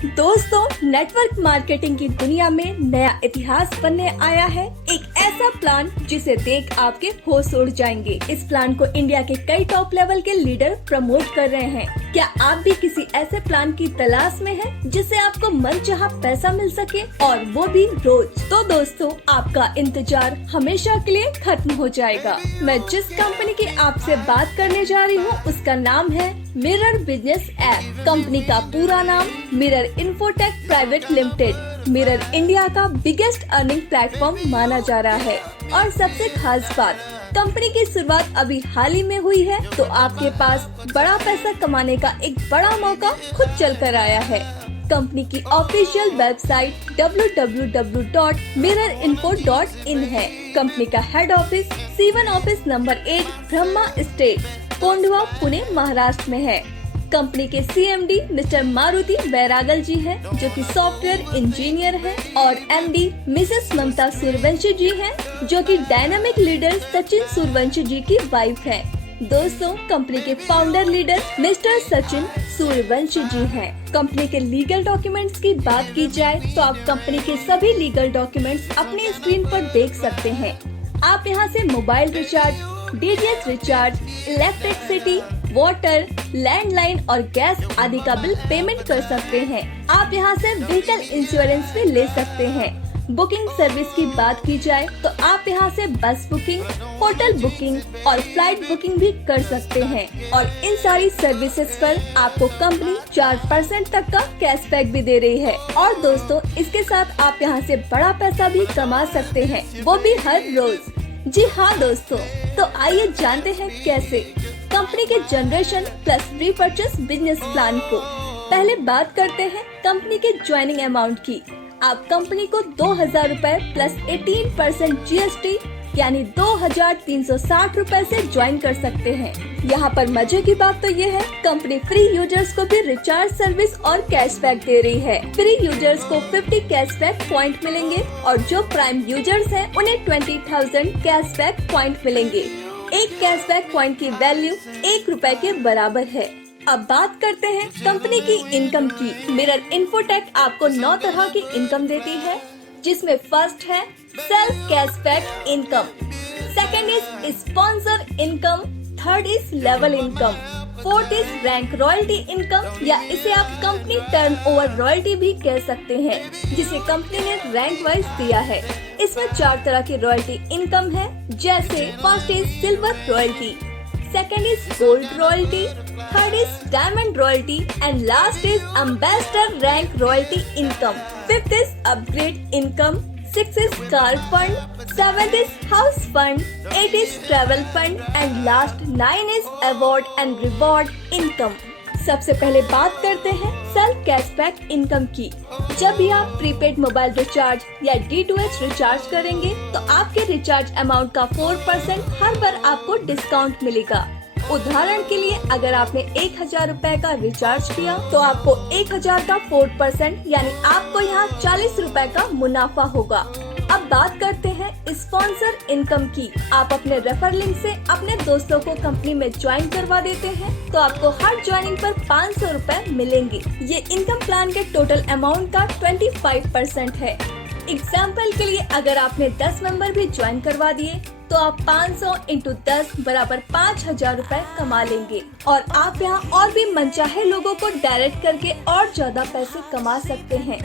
दोस्तों, network marketing की दुनिया में नया इतिहास बनने आया है। एक ऐसा प्लान जिसे देख आपके होश उड़ जाएंगे। इस प्लान को इंडिया के कई टॉप लेवल के लीडर प्रमोट कर रहे हैं। क्या आप भी किसी ऐसे प्लान की तलाश में हैं जिससे आपको मनचाहा पैसा मिल सके और वो भी रोज? तो दोस्तों, आपका इंतजार हमेशा के लिए खत्म हो जाएगा। मैं जिस कंपनी की आपसे बात करने जा रही हूँ उसका नाम है मिरर बिजनेस ऐप। कंपनी का पूरा नाम mirror infotech private limited. Mirror India का बिगेस्ट अर्निंग प्लेटफॉर्म माना जा रहा है और सबसे खास बात, कंपनी की शुरुआत अभी हाल ही में हुई है, तो आपके पास बड़ा पैसा कमाने का एक बड़ा मौका खुद चल कर आया है। कंपनी की ऑफिशियल वेबसाइट www.mirrorinfo.in है। कंपनी का head office C1 office number 8 Brahma state, Kondhwa, Pune, Maharashtra में है। कंपनी के CMD मिस्टर मारुति बैरागल जी हैं, जो कि सॉफ्टवेयर इंजीनियर हैं, और MD मिसेस ममता सूर्यवंशी जी हैं, जो कि डायनामिक लीडर सचिन सूर्यवंशी जी की वाइफ हैं। दोस्तों, कंपनी के founder leader mister Sachin Suryavanshi ji हैं। कंपनी के लीगल डॉक्यूमेंट्स की बात की जाए तो आप कंपनी के सभी लीगल डॉक्यूमेंट्स अपनी स्क्रीन पर देख सकते हैं। आप यहां से mobile recharge, DTH recharge, electricity, water, landline और गैस आदि का बिल पेमेंट कर सकते हैं। आप यहां से व्हीकल इंश्योरेंस भी ले सकते हैं। बुकिंग सर्विस की बात की जाए तो आप यहां से बस बुकिंग, होटल बुकिंग और फ्लाइट बुकिंग भी कर सकते हैं, और इन सारी सर्विसेज पर आपको कंपनी 4% तक का कैशबैक भी दे रही है। और दोस्तों, इसके साथ आप यहां से बड़ा पैसा भी कमा सकते हैं, वो भी हर रोज। जी हाँ दोस्तों, तो आइए जानते हैं कैसे कंपनी के generation plus repurchase business plan को। पहले बात करते हैं कंपनी के ज्वाइनिंग अमाउंट की। आप कंपनी को 2000 रूपए प्लस 18% GST यानी 2360 रूपए से ज्वाइन कर सकते हैं। यहाँ पर मजे की बात तो ये है, कंपनी फ्री यूजर्स को भी रिचार्ज सर्विस और कैशबैक दे रही है। फ्री यूजर्स को 50 कैशबैक पॉइंट मिलेंगे और जो प्राइम यूजर्स हैं उन्हें 20,000 कैशबैक पॉइंट मिलेंगे। एक कैशबैक पॉइंट की वैल्यू 1 रुपए के बराबर है। अब बात करते हैं कंपनी की इनकम की। मिरर इन्फोटेक आपको 9 तरह की इनकम देती है, जिसमें फर्स्ट है self cashback income, second is sponsor income, third is level income, fourth is rank royalty income, या इसे आप कंपनी टर्नओवर रॉयल्टी भी कह सकते हैं, जिसे कंपनी ने रैंक वाइज दिया है। इसमें 4 तरह की रॉयल्टी इनकम है, जैसे first is silver royalty, second is gold royalty, third is diamond royalty and last is ambassador rank royalty income, fifth is upgrade income, six is car fund, seventh is house fund, 8 is travel fund and last 9 is award and reward income. सबसे पहले बात करते हैं self cashback income की। जब भी आप prepaid mobile recharge या D2H रिचार्ज करेंगे तो आपके रिचार्ज अमाउंट का 4% हर बार आपको डिस्काउंट मिलेगा। उदाहरण के लिए, अगर आपने 1000 रूपए का रिचार्ज किया तो आपको 1000 का 4% यानी आपको यहाँ 40 रूपए का मुनाफा होगा। अब बात करते हैं स्पॉन्सर इनकम की। आप अपने रेफर लिंक से अपने दोस्तों को कंपनी में ज्वाइन करवा देते हैं तो आपको हर ज्वाइनिंग पर 500 रूपए मिलेंगे। ये इनकम प्लान के टोटल अमाउंट का 25% है। एग्जाम्पल के लिए, अगर आपने 10 मेंबर भी ज्वाइन करवा दिए तो आप 500 इंटू 10 बराबर 5000 रूपए कमा लेंगे, और आप यहाँ और भी मनचाहे लोगों को डायरेक्ट करके और ज्यादा पैसे कमा सकते हैं।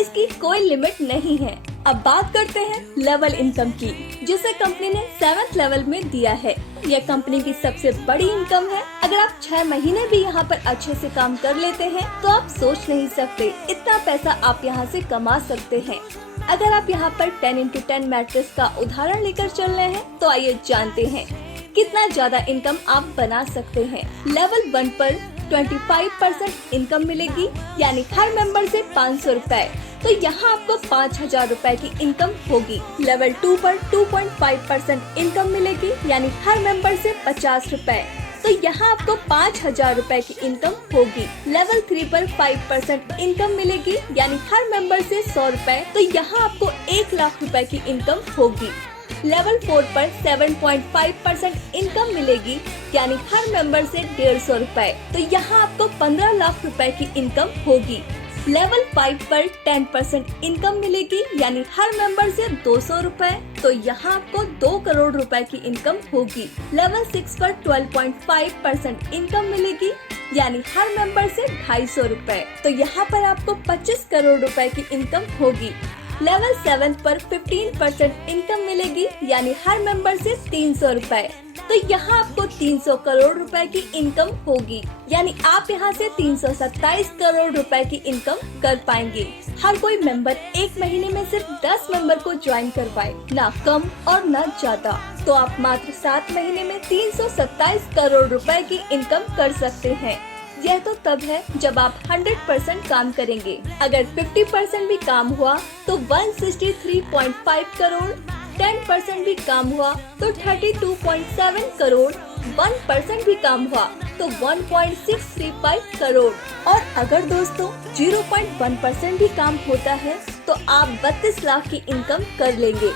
इसकी कोई लिमिट नहीं है। अब बात करते हैं लेवल इनकम की, जिसे कंपनी ने 7th लेवल में दिया है। यह कंपनी की सबसे बड़ी इनकम है। अगर आप 6 महीने भी यहाँ पर अच्छे से काम कर लेते हैं तो आप सोच नहीं सकते इतना पैसा आप यहाँ से कमा सकते हैं। अगर आप यहाँ पर 10x10 मैट्रिक्स का उदाहरण लेकर चल रहे हैं तो आइए जानते हैं कितना ज्यादा इनकम आप बना सकते हैं। लेवल 1 पर 25% इनकम मिलेगी, यानी हर मेंबर से 500 रूपए, तो यहाँ आपको 5000 रूपए की इनकम होगी। लेवल 2 पर 2.5% इनकम मिलेगी, यानी हर मेंबर से 50 रूपए, तो यहाँ आपको 5000 रूपए की इनकम होगी। लेवल 3 पर 5% इनकम मिलेगी, यानी हर मेंबर से 100 रूपए, तो यहाँ आपको 1 लाख रूपए की इनकम होगी। लेवल 4 पर 7.5% इनकम मिलेगी, यानी हर मेंबर से 150 रूपए, तो यहाँ आपको 15 लाख रूपए की इनकम होगी। लेवल 5 पर 10% इनकम मिलेगी, यानी हर मेंबर से 200 रुपए, तो यहाँ आपको 2 करोड़ रुपए की इनकम होगी। लेवल 6 पर 12.5% इनकम मिलेगी, यानी हर मेंबर से 250 रुपए, तो यहाँ पर आपको 25 करोड़ रुपए की इनकम होगी। लेवल 7 पर 15% इनकम मिलेगी, यानी हर मेंबर से 300 रुपए, तो यहाँ आपको 300 करोड़ रुपए की इनकम होगी, यानी आप यहाँ से 327 करोड़ रुपए की इनकम कर पाएंगे। हर कोई मेंबर एक महीने में सिर्फ 10 मेंबर को ज्वाइन करवाए, ना कम और ना ज्यादा, तो आप मात्र 7 महीने में 327 करोड़ रुपए की इनकम कर सकते हैं। यह तो तब है जब आप 100% काम करेंगे। अगर 50% भी काम हुआ तो 163.5 करोड़, 10% भी काम हुआ तो 32.7 करोड़, 1% भी काम हुआ तो 1.635 करोड़, और अगर दोस्तों 0.1% भी काम होता है तो आप 32 लाख की इनकम कर लेंगे।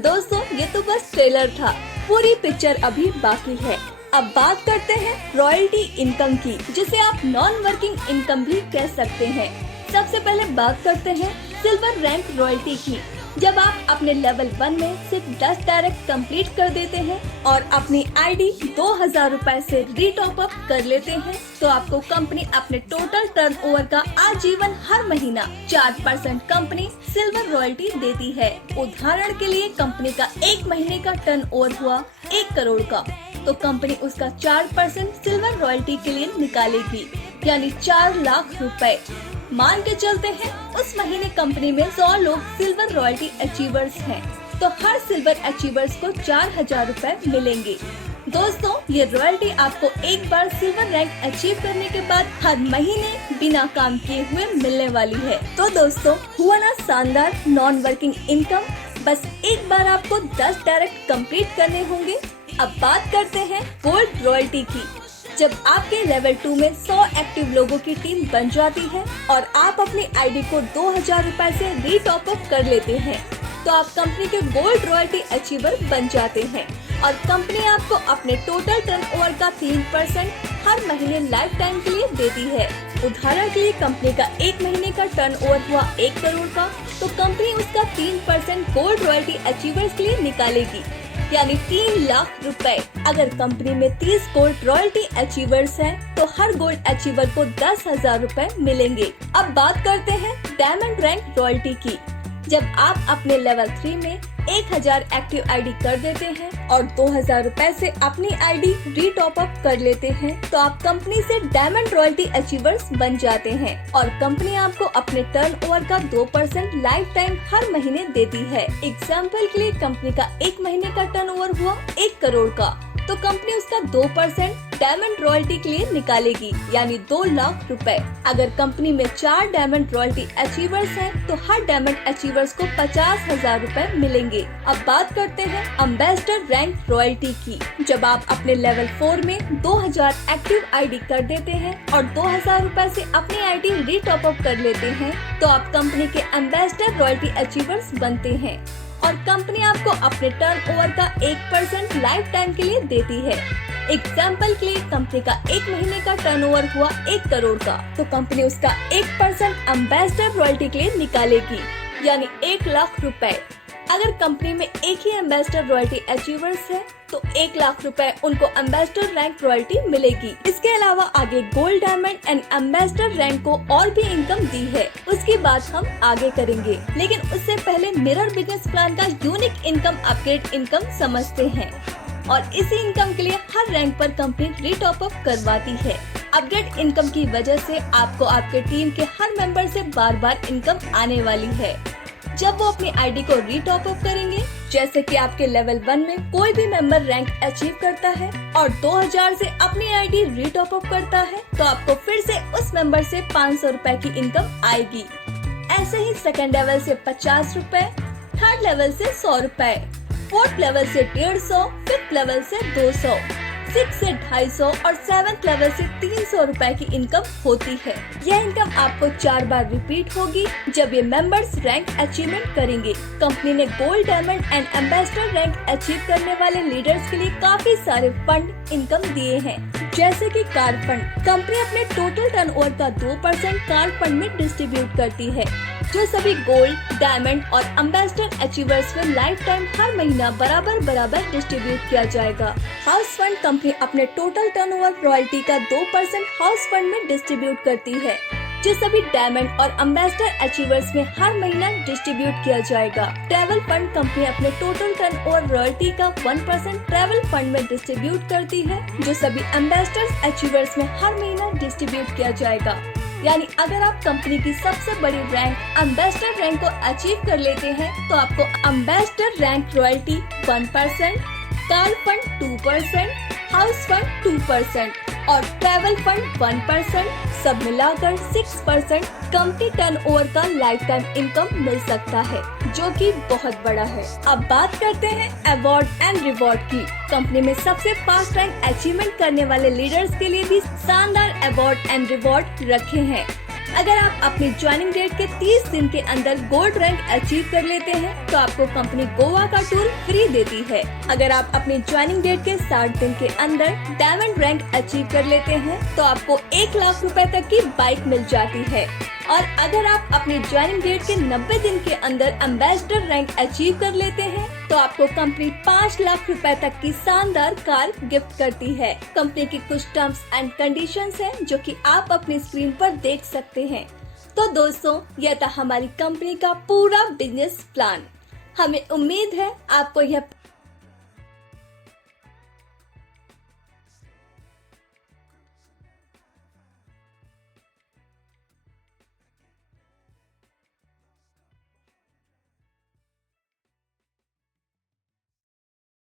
दोस्तों ये तो बस ट्रेलर था, पूरी पिक्चर अभी बाकी है। अब बात करते हैं रॉयल्टी इनकम की, जिसे आप नॉन वर्किंग इनकम भी कह सकते हैं। सबसे पहले बात करते हैं सिल्वर रैंक रॉयल्टी की। जब आप अपने लेवल 1 में सिर्फ 10 डायरेक्ट कंप्लीट कर देते हैं और अपनी आईडी 2000 रुपए से रीटॉप अप कर लेते हैं, तो आपको कंपनी अपने टोटल टर्नओवर का आजीवन हर महीना 4% कंपनी सिल्वर रॉयल्टी देती है। उदाहरण के लिए कंपनी का 1 महीने का टर्नओवर हुआ 1 करोड़ का, तो कंपनी उसका 4% सिल्वर रॉयल्टी के लिए निकालेगी, यानी 4 लाख रुपए। मान के चलते हैं उस महीने कंपनी में 100 लोग सिल्वर रॉयल्टी अचीवर्स हैं, तो हर सिल्वर अचीवर्स को 4000 रुपए मिलेंगे। दोस्तों ये रॉयल्टी आपको एक बार सिल्वर रैंक अचीव करने के बाद हर महीने बिना काम किए हुए मिलने वाली है। तो दोस्तों हुआ ना शानदार नॉन वर्किंग इनकम। बस एक बार आपको 10 डायरेक्ट कंप्लीट करने होंगे। अब बात करते हैं गोल्ड रॉयल्टी की। जब आपके लेवल 2 में 100 एक्टिव लोगों की टीम बन जाती है और आप अपनी आईडी को 2000 रुपए से रीटॉप अप कर लेते हैं, तो आप कंपनी के गोल्ड रॉयल्टी अचीवर बन जाते हैं और कंपनी आपको अपने टोटल टर्नओवर का 3% हर महीने लाइफ टाइम के लिए देती है। उदाहरण के लिए कंपनी का 1 महीने का टर्नओवर हुआ 1 करोड़ का, तो कंपनी उसका 3% गोल्ड रॉयल्टी अचीवर्स के लिए निकालेगी, यानी 3 लाख रुपए। अगर कंपनी में 30 गोल्ड रॉयल्टी अचीवर्स हैं, तो हर गोल्ड अचीवर को 10,000 रुपए मिलेंगे। अब बात करते हैं डायमंड रैंक रॉयल्टी की। जब आप अपने लेवल 3 में 1000 एक्टिव आईडी कर देते हैं और 2000 रुपए से अपनी आईडी रीटॉप अप कर लेते हैं, तो आप कंपनी से डायमंड रॉयल्टी अचीवर्स बन जाते हैं और कंपनी आपको अपने टर्नओवर का 2% लाइफ टाइम हर महीने देती है। एग्जाम्पल के लिए कंपनी का 1 महीने का टर्नओवर हुआ 1 करोड़ का, तो कंपनी उसका 2% डायमंड रॉयल्टी के लिए निकालेगी, यानी 2 लाख रुपए। अगर कंपनी में 4 डायमंड रॉयल्टी अचीवर्स हैं, तो हर डायमंड अचीवर्स को 50,000 रुपए मिलेंगे। अब बात करते हैं एम्बेसडर रैंक रॉयल्टी की। जब आप अपने लेवल 4 में 2000 एक्टिव आईडी कर देते हैं और 2000 रुपए से अपनी आईडी रीटॉप अप कर लेते हैं, तो आप कंपनी के एम्बेसडर रॉयल्टी अचीवर्स बनते हैं और कंपनी आपको अपने टर्नओवर का 1% लाइफ टाइम के लिए देती है। एग्जाम्पल के लिए कंपनी का 1 महीने का टर्नओवर हुआ 1 करोड़ का, तो कंपनी उसका 1% एम्बेसडर रॉयल्टी के लिए निकालेगी, यानी 1 लाख रुपए। अगर कंपनी में एक ही एम्बेसडर रॉयल्टी अचीवर्स है, तो 1 लाख रुपए उनको एम्बेसडर रैंक रॉयल्टी मिलेगी। इसके अलावा आगे gold, diamond and ambassador rank को और भी इनकम दी है, उसकी बात हम आगे करेंगे। लेकिन उससे पहले मिरर बिजनेस प्लान का यूनिक इनकम अपग्रेड इनकम समझते हैं, और इसी इनकम के लिए हर रैंक पर कंपनी रीटॉप अप करवाती है। अपग्रेड इनकम की वजह से आपको आपके टीम के हर मेंबर से बार बार इनकम आने वाली है। जब वो अपनी आईडी को रीटॉप अप करेंगे, जैसे कि आपके लेवल 1 में कोई भी मेंबर रैंक अचीव करता है और 2000 से अपनी आईडी रीटॉप अप करता है, तो आपको फिर से उस मेंबर से 500 रुपए की इनकम आएगी। ऐसे ही सेकंड लेवल से 50 रुपए, थर्ड लेवल से 100 रुपए, फोर्थ लेवल से 150, फिफ्थ लेवल से 200, 6 से 250 और 7th लेवल से 300 रुपए की इनकम होती है। यह इनकम आपको 4 बार रिपीट होगी जब ये मेंबर्स रैंक अचीवमेंट करेंगे। कंपनी ने gold, diamond and ambassador rank achieve करने वाले लीडर्स के लिए काफी सारे फंड इनकम दिए हैं, जैसे कि कार फंड। कंपनी अपने टोटल टर्नओवर का 2% कार फंड में डिस्ट्रीब्यूट करती है, जो सभी गोल्ड, डायमंड और एम्बेसडर अचीवर्स में लाइफ टाइम हर महीना बराबर डिस्ट्रीब्यूट किया जाएगा। हाउस फंड कंपनी अपने टोटल टर्नओवर रॉयल्टी का 2% हाउस फंड में डिस्ट्रीब्यूट करती है, जो सभी डायमंड और एम्बेसडर अचीवर्स में हर महीना डिस्ट्रीब्यूट किया जाएगा। ट्रैवल फंड कंपनी अपने टोटल टर्नओवर रॉयल्टी का 1% ट्रैवल फंड में डिस्ट्रीब्यूट करती है, जो सभी एम्बेसडर अचीवर्स में हर महीना डिस्ट्रीब्यूट किया जाएगा। यानी अगर आप कंपनी की सबसे बड़ी रैंक एम्बेसडर रैंक को अचीव कर लेते हैं तो आपको ambassador rank royalty 1%, car fund 2%, house fund 2% और ट्रैवल फंड 1%, सब मिलाकर 6% कंपनी टर्नओवर का लाइफ टाइम इनकम मिल सकता है, जो कि बहुत बड़ा है। अब बात करते हैं अवार्ड एंड रिवॉर्ड की। कंपनी में सबसे फास्ट रैंक अचीवमेंट करने वाले लीडर्स के लिए भी शानदार अवार्ड एंड रिवॉर्ड रखे हैं। अगर आप अपनी ज्वाइनिंग डेट के 30 दिन के अंदर गोल्ड रैंक अचीव कर लेते हैं तो आपको कंपनी गोवा का टूर फ्री देती है। अगर आप अपनी ज्वाइनिंग डेट के 60 दिन के अंदर डायमंड रैंक अचीव कर लेते हैं तो आपको 1 लाख रुपए तक की बाइक मिल जाती है। और अगर आप अपनी ज्वाइनिंग डेट के 90 दिन के अंदर एम्बेसडर रैंक अचीव कर लेते हैं तो आपको कंपनी 5 लाख रुपए तक की शानदार कार गिफ्ट करती है। कंपनी की कुछ टर्म्स एंड कंडीशंस हैं जो कि आप अपनी स्क्रीन पर देख सकते हैं। तो दोस्तों, यह था हमारी कंपनी का पूरा बिजनेस प्लान। हमें उम्मीद है आपको यह